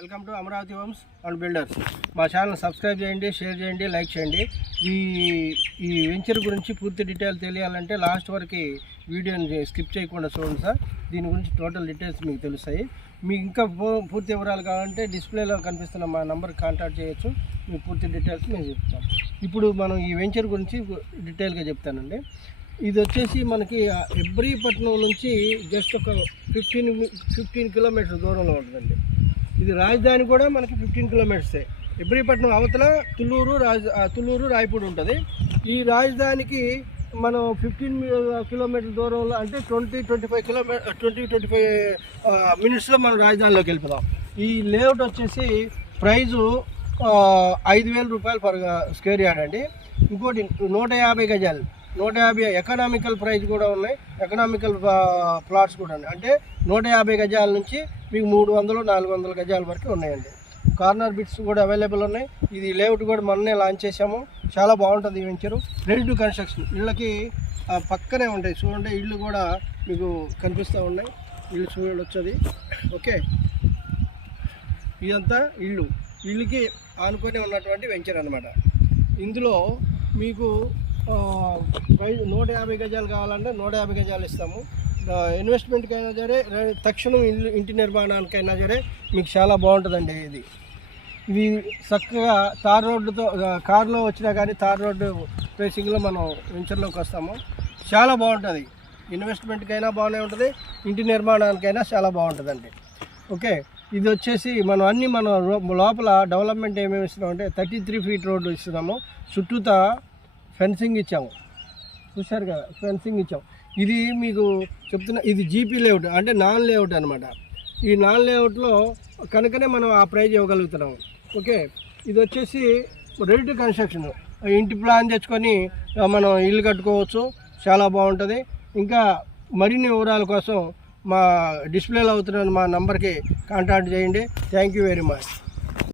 Welcome to Amaravati homes and builders. మా channel subscribe చేయండి share చేయండి లైక్ చేయండి. ఈ ఈ వెంచర్ గురించి పూర్తి డీటెయిల్ తెలియాలంటే లాస్ట్ వరకు వీడియోని స్కిప్ చేయకుండా చూడండి సార్. దీని గురించి టోటల్ డీటెయిల్స్ మీకు తెలుస్తాయి. మీకు ఇంకా పూర్తి వివరాలు కావాలంటే డిస్ప్లేలో కనిపిస్తున్న మా నెంబర్ కాంటాక్ట్ చేయొచ్చు. మీకు పూర్తి డీటెయిల్స్ మేము చెప్తాం. ఇప్పుడు మనం ఈ వెంచర్ గురించి డీటెయిల్గా చెప్తానండి. ఇది వచ్చేసి మనకి ఎబ్రీపట్నం నుంచి జస్ట్ ఒక ఫిఫ్టీన్ ఫిఫ్టీన్ కిలోమీటర్ దూరంలో ఉంటుందండి. ఇది రాజధాని కూడా మనకి ఫిఫ్టీన్ కిలోమీటర్సే ఇబ్రహీపట్నం అవతల తుళ్ళూరు రాజ తుళ్ళూరు రాయపూడి ఉంటుంది. ఈ రాజధానికి మనం ఫిఫ్టీన్ కిలోమీటర్ దూరంలో అంటే twenty twenty five kilometer twenty twenty five మినిట్స్లో మనం రాజధానిలోకి వెళ్ళిపోదాం. ఈ లేఅవుట్ వచ్చేసి ప్రైజు ఐదు వేల రూపాయలు పర్ స్క్వేర్ యార్డ్ అండి. ఇంకోటి నూట యాభై గజాలు. నూట యాభై ఎకనామికల్ ప్రైజ్ కూడా ఉన్నాయి. ఎకనామికల్ ప్లాట్స్ కూడా ఉన్నాయి. అంటే నూట యాభై గజాల నుంచి మీకు మూడు వందలు నాలుగు వందల గజాల వరకు ఉన్నాయండి. కార్నర్ బిట్స్ కూడా అవైలబుల్ ఉన్నాయి. ఇది లేఅవుట్ కూడా మొన్నే లాంచ్ చేసాము చాలా బాగుంటుంది ఈ వెంచరు రెడీ టు కన్స్ట్రక్షన్ ఇళ్ళకి పక్కనే ఉంటాయి. చూడండి ఇళ్ళు కూడా మీకు కనిపిస్తూ ఉన్నాయి. ఇల్లు చూడవచ్చు అది ఓకే. ఇదంతా ఇల్లు. ఇల్లుకి ఆనుకొని ఉన్నటువంటి వెంచర్ అనమాట ఇందులో మీకు నూట యాభై గజాలు కావాలంటే నూట యాభై గజాలు ఇస్తాము. ఇన్వెస్ట్మెంట్కైనా ఇన్వెస్ట్మెంట్కి అయినా సరే తక్షణం ఇల్లు ఇంటి నిర్మాణానికైనా సరే మీకు చాలా బాగుంటుందండి ఇది. ఇది చక్కగా తార్ రోడ్డుతో కారులో వచ్చినా కానీ తార్ రోడ్డు ఫేసింగ్లో మనం వెంచర్లోకి వస్తాము. చాలా బాగుంటుంది. ఇన్వెస్ట్మెంట్కైనా బాగానే ఉంటుంది ఇంటి నిర్మాణానికైనా చాలా బాగుంటుందండి. ఓకే ఇది వచ్చేసి మనం అన్ని మనం లోపల డెవలప్మెంట్ ఏమేమి ఇస్తున్నాం అంటే థర్టీ త్రీ ఫీట్ రోడ్డు ఇస్తున్నాము. చుట్టూతా ఫెన్సింగ్ ఇచ్చాము. చూశారు కదా ఫెన్సింగ్ ఇచ్చాం ఇది మీకు చెప్తున్నా ఇది జీపీ లేఅవుట్ అంటే నాన్ లేఅవుట్ అనమాట ఈ నాన్ లేఅవుట్లో కనుకనే మనం ఆ ప్రైజ్ ఇవ్వగలుగుతున్నాం ఓకే? ఇది వచ్చేసి రెడీ టు కన్స్ట్రక్షన్ ఇంటి ప్లాన్ తెచ్చుకొని మనం ఇల్లు కట్టుకోవచ్చు చాలా బాగుంటుంది. ఇంకా మరిన్ని వివరాల కోసం మా డిస్ప్లేలో అవుతున్న మా నంబర్కి కాంటాక్ట్ చేయండి. Thank you very much